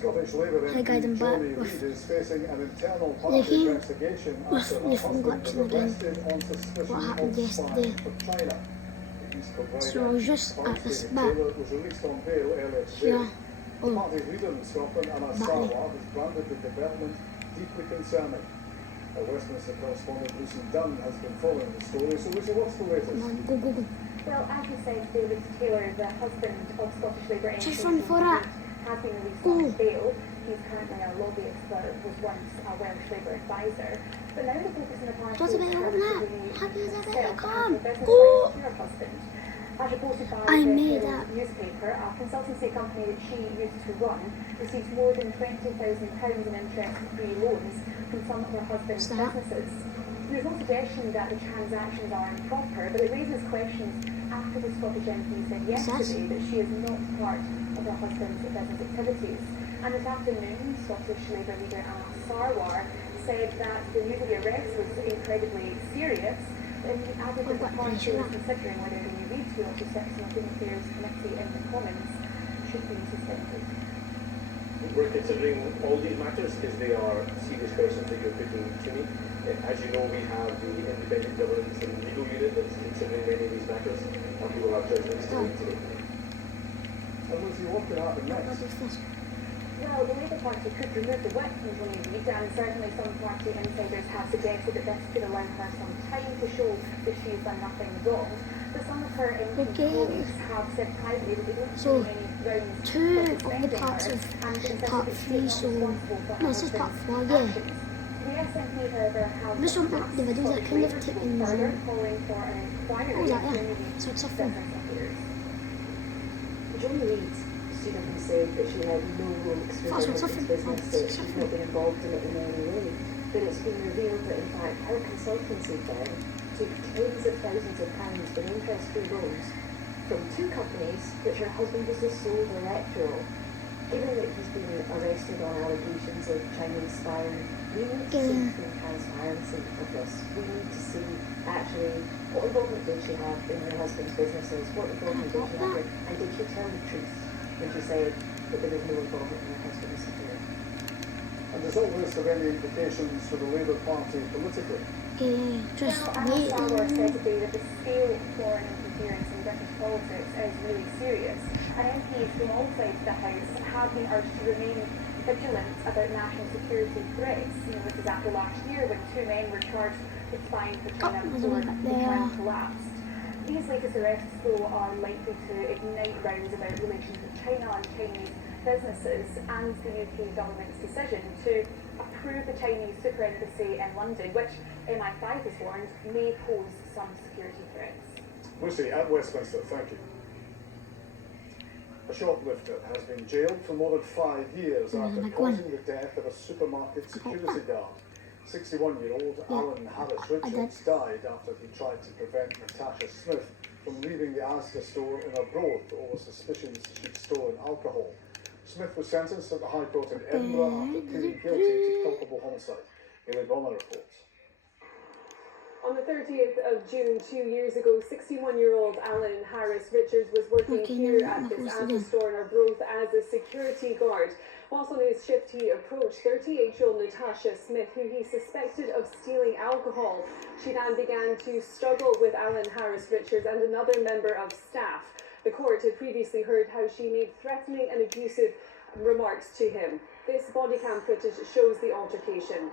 Scottish Labour Hey guys, I'm MP back Johnny with Reid is facing an internal the party game investigation with after the her phone husband glitching was again. arrested on suspicion What happened of yesterday? spying for China. The East Kilbride So I was just at Vice this David back Taylor was released on bail earlier today. here. The party's leader in Scotland, Anna Battery. Sarwar, has branded the development deeply concerning. Our Westminster correspondent Lucy Dunn has been following the story. So Lucy, what's the latest? Come on, go, go, go. Well, as you said, David Taylor, the husband of Scottish Labour MP, Just run for it. has been released Go. on bail. He's currently a lobbyist but was once a Welsh Labour advisor. But now the focus in the party Just a bit has of that. to Happy as ever, herself come. and her business Go. ties to her husband. As reported by I the made Herald that. newspaper, a consultancy company that she used to run received more than £20,000 in interest-free loans from some of her husband's What's that? businesses. There's no suggestion that the transactions are improper, but it raises questions after the Scottish MP said yesterday that she is not part of her husband's business activities. And this afternoon, Scottish Labour leader Anna Sarwar said that the news of the arrest was incredibly serious, and he added that the party was considering whether the new Reid, who also sits on the Home Affairs Committee in the Commons, should be suspended. We're considering all these matters because they are serious questions that you're putting to me. As you know, we have the Independent Governance and Legal Unit that's considering many of these matters, and we will have judgments to make today. And Lucy, what could happen next? Well, the Labour Party could remove the whip from Johnny Reid, and certainly some party insiders have suggested that this could allow her some time to show that she's done nothing wrong. But some of her MP colleagues have said privately that they don't So, see any grounds two for of the suspending parts her, of and insisted part that she three, is not so responsible for no, her this is part husband's 4, yeah. actions. The SNP, however, have This one, asked the videos that Scottish kind of Labour to take go in further, the calling for an inquiry Oh, yeah, into yeah. Johnny Reid's So it's off them. business affairs. Johnny Reid stood up and said that she had no role That's in her what's husband's happened. business, That's that what's she's not been involved in it in any way. But it's been revealed that in fact her consultancy firm took tens of thousands of pounds in interest-free loans from two companies which her husband was the sole director of. Given that he's been arrested on allegations of Chinese spying, we need to see full transparency of this. We need to see actually what involvement did she have in her husband's businesses, what involvement did she have, and did she tell the truth when she said that there was no involvement in her husband's affair. And does all this have any implications for the Labour Party politically? Just Well, Anna Sarwar said waiting. today that the scale of foreign interference in British politics is really serious, and MPs from all sides of the House have been urged to remain vigilant about national security threats. This is after last year when two men were charged with spying for China there's before one back the there. plan collapsed. These latest arrests, though, are likely to ignite rounds about relations with China and Chinese businesses and the UK government's decision to approve the Chinese super embassy in London, which MI5 has warned may pose some security threats. Lucy, at Westminster, thank you. A shoplifter has been jailed for more than 5 years after causing the death of a supermarket security guard. 61-year-old Alan Harris Richards died after he tried to prevent Natasha Smith from leaving the Asda store in Arbroath over suspicions she'd stolen alcohol. Smith was sentenced at the High Court in Edinburgh after pleading guilty to culpable homicide. Hayley Bonner reports. On the 30th of June 2 years ago, 61-year-old Alan Harris Richards was working here at this Asda store in Arbroath as a security guard. Whilst on his shift, he approached 38-year-old Natasha Smith, who he suspected of stealing alcohol. She then began to struggle with Alan Harris Richards and another member of staff. The court had previously heard how she made threatening and abusive remarks to him. This body cam footage shows the altercation.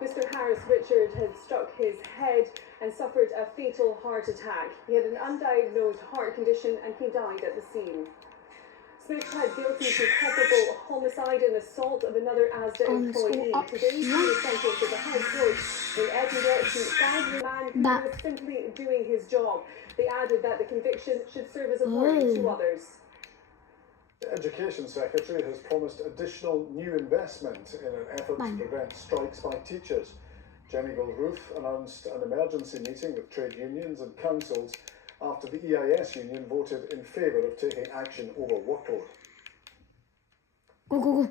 Mr. Harris Richard had struck his head and suffered a fatal heart attack. He had an undiagnosed heart condition and he died at the scene. Smith pled guilty to culpable homicide and assault of another Asda employee. Today he was sentenced to the High Court in Edinburgh to 5 remand who was simply doing his job. They added that the conviction should serve as a warning to others. The Education Secretary has promised additional new investment in an effort to prevent strikes by teachers. Jenny Gilruth announced an emergency meeting with trade unions and councils after the EIS union voted in favour of taking action over workload. Go, go, go.